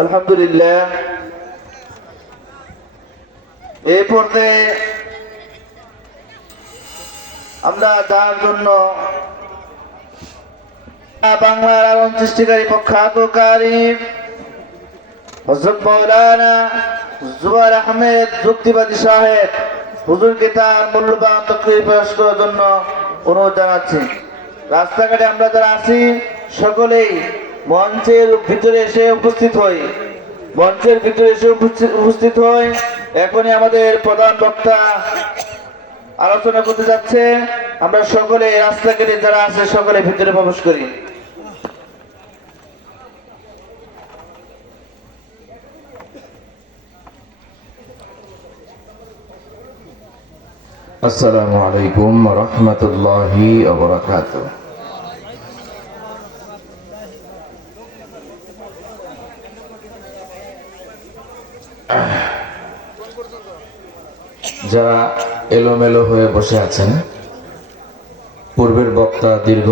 আলহামদুলিল্লাহ, এই পর্যায়ে আমরা যার জন্য বাংলার আলোড়ন সৃষ্টিকারী প্রখ্যাতকারী হযরত মাওলানা জুবায়ের আহমেদ যুক্তিবাদী সাহেব হুজুরকে তার মূল্যবান তকরীর পেশ করার জন্য অনুরোধ জানাচ্ছি। রাস্তাঘাটে আমরা যারা আছি সকলেই মঞ্চের ভিতরে এসে উপস্থিত হই। এখনই আমাদের প্রধান বক্তা আলোচনা করতে যাচ্ছে। আমরা সকলে রাস্তাঘাটে যারা আছে সকলে ভিতরে প্রবেশ করি। আসসালামু আলাইকুম ওয়া রাহমাতুল্লাহি ওয়া বারাকাতুহু। যারা এলোমেলো হয়ে বসে আছেন, পূর্বের বক্তা দীর্ঘ